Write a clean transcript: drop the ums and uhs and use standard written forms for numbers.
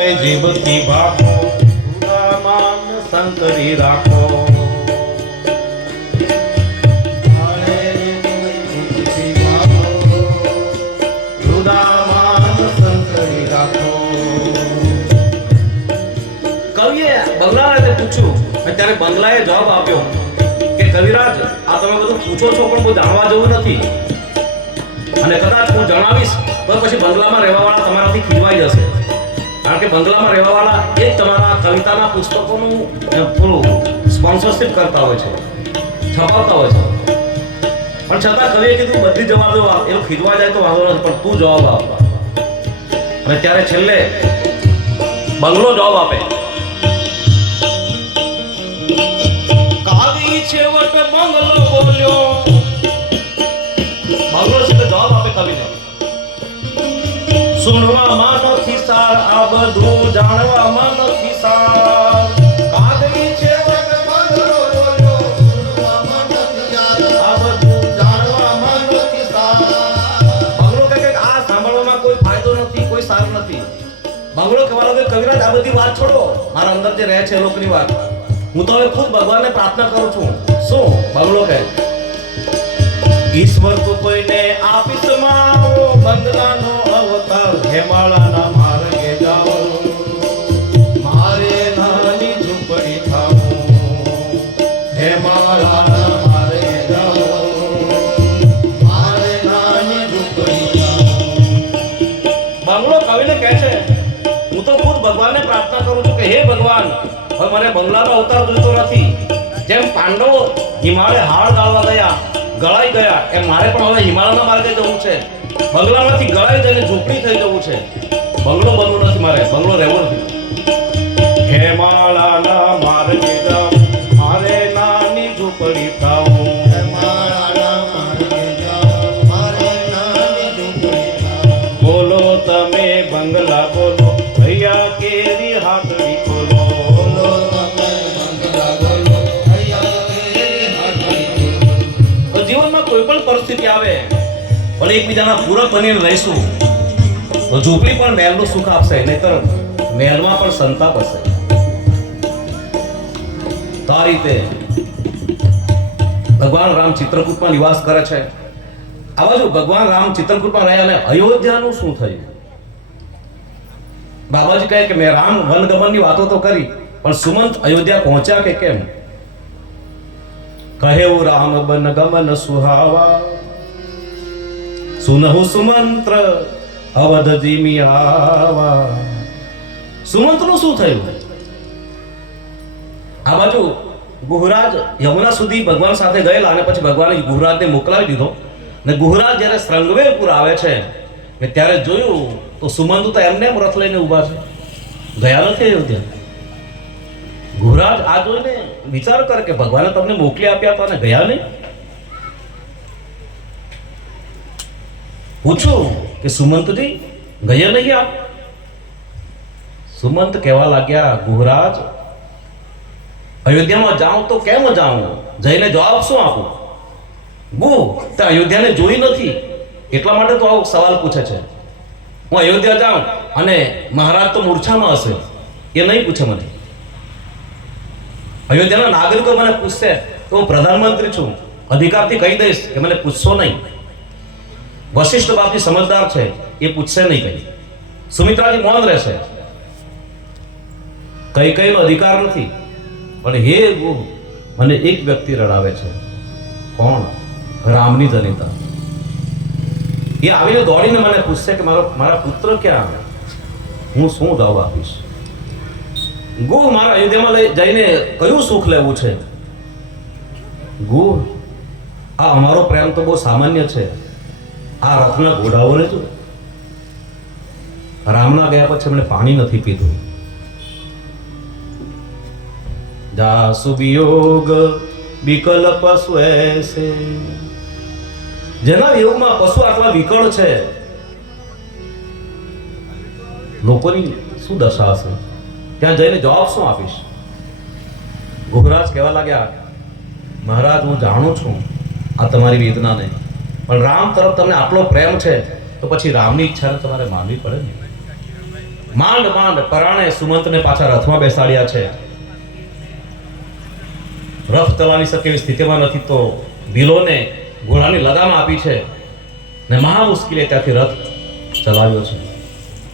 જીવતી ભાગો ઉદામાન શંકરી રાખો કવિએ બંગલાને પૂછ્યું ત્યારે બંગલાએ જવાબ આપ્યો કે કવિરાજ આ તમે બધું પૂછો છો પણ બહુ જાણવા જેવું નથી અને કદાચ હું જણાવીશ તો પછી બંગલામાં રહેવાવાળા તમારાથી ખીજવાઈ જશે કારણ કે બંગલામાં રહેવાવાળા એ જ તમારા કવિતાના પુસ્તકોનું થોડું સ્પોન્સરશિપ કરતા હોય છે છપાવતા હોય છે પણ છતાં કવિએ કીધું બધી જવાબ દો એવું ખીજવા જાય તો વાંધો નથી પણ તું જવાબ આપ અને ત્યારે છેલ્લે બંગલો જવાબ આપે છેવટ બંગલો બોલ્યો બંગલો છે જવાબ આપે કવિને સુણવામાં નથી સાર આ બધું જાણવામાં નથી સાર કાગડી છેવટ બંગલો બોલ્યો સુણવામાં નથી સાર આ બધું જાણવામાં નથી સાર બંગલો કહે કે આ સાંભળવામાં કોઈ ફાયદો નથી કોઈ સાર નથી બંગલો કહેવાનો કે કવિરાજ આ બધી વાત છોડો મારા અંદર જે રહે છે લોકની વાત હું તો હવે ખુદ ભગવાનને પ્રાર્થના કરું છું શું બંગલો કહે ઈશ્વર તું કોઈને આપીશ માવો બંગલાનો અવતાર હેમાળાના માર્ગે જાઓ મારે નાની ઝૂંપડી થાવું હેમાળાના માર્ગે જાઓ મારે નાની ઝૂંપડી થાવું બંગલો કવિને કહે છે હું તો ખુદ ભગવાનને પ્રાર્થના કરું છું કે હે ભગવાન હવે મને બંગલાનો અવતાર જોઈતો નથી જેમ પાંડવો હિમાલય હાડ ગાળવા ગયા ગળાઈ ગયા એમ મારે પણ હવે હિમાલયના માર્ગે જવું છે બંગલામાંથી ગળાઈ જઈને ઝૂંપડી થઈ જવું છે બંગલો બનવું નથી મારે બંગલો રહેવો નથી હેમાળાના માર્ગે જાઉં મારે નાની ઝૂંપડી થાઉં હેમાળાના માર્ગે જાઉં મારે નાની ઝૂંપડી થાઉં બોલો તમે બંગલા બોલો ભૈયા કેરી હાથડી બોલો કોઈ પણ પરિસ્થિતિ આવે પણ એકબીજાના પૂરક બનીને રહીશું તો ઝૂંપડી પણ મહેલનું સુખ આપશે નહીતર મહેલમાં પણ સંતાપ હશે તો આ રીતે ભગવાન રામ ચિત્રકૂટમાં નિવાસ કરે છે આ બાજુ ભગવાન રામ ચિત્રકૂટમાં રહ્યા અને અયોધ્યાનું શું થયું બાબાજી કહે કે મેં રામ વનગમનની વાતો તો કરી પણ સુમંત અયોધ્યા પહોંચ્યા કે કેમ કહેવું રામ બન ગમન સુહાવા સુનહુ સુમંત્ર અવધ જીમી આવા સુમંતનું શું થયું આ બાજુ ગુહરાજ યમુના સુધી ભગવાન સાથે ગયેલા અને પછી ભગવાને ગુહરાજને મોકલાવી દીધો અને ગુહરાજ જ્યારે શ્રંગવેરપુર આવે છે કે ત્યારે જોયું તો સુમંત તો એમને એમ રથ લઈને ઊભા છે ગયા નથી અયોધ્યા ગુહરાજ આ જોઈને વિચાર કરે કે ભગવાને તમને મોકલી આપ્યા હતા અને ગયા નહીં પૂછું કે સુમંતજી ગયા નહીં આપ સુમંત કહેવા લાગ્યા ગુહરાજ અયોધ્યામાં જાઉં તો કેમ જાઉં જઈને જવાબ શું આપું ગુહ તે અયોધ્યાને જોઈ નથી એટલા માટે તો આવો સવાલ પૂછે છે હું અયોધ્યા જાઉં અને મહારાજ તો મૂર્છામાં હશે એ નહીં પૂછે મને અયોધ્યાના નાગરિકો મને પૂછશે તો હું પ્રધાનમંત્રી છું અધિકારથી કહી દઈશ કે મને પૂછશો નહીં વશિષ્ઠ બાપજી સમજદાર છે એ પૂછશે નહીં કઈ સુમિત્રાજી મૌન રહેશે કઈ કઈનો અધિકાર નથી પણ હે મને એક વ્યક્તિ રડાવે છે કોણ રામની જનિતા એ આવીને દોડીને મને પૂછશે કે મારા પુત્ર ક્યાં હું શું જવાબ આપીશ ગુહ મારા અયોધ્યામાં જઈને કયું સુખ લેવું છે ગુહ આ અમારો પ્રેમ તો બહુ સામાન્ય છે આ રથના ઘોડાઓને જો રામના ગયા પછી મને પાણી નથી પીધું જાસુ વિયોગ વિકલ પશુ એસે જેના વિયોગમાં પશુ આટલા વિકળ છે લોકોની શું દશા હશે ત્યાં જઈને જવાબ શું આપીશ ગુહરાજ કહેવા લાગ્યા મહારાજ હું જાણું છું આ તમારી વેદનાને પણ રામ તરફ તમને આટલો પ્રેમ છે તો પછી રામની ઈચ્છાને તમારે માનવી પડે ને માંડ માંડ પરાણે સુમંતને પાછા રથમાં બેસાડ્યા છે. રથ ચલાવી શકે એવી સ્થિતિમાં નથી તો ભીલોને ઘોડાની લગામ આપી છે ને મહા મુશ્કેલી ત્યાંથી રથ ચલાવ્યો છે.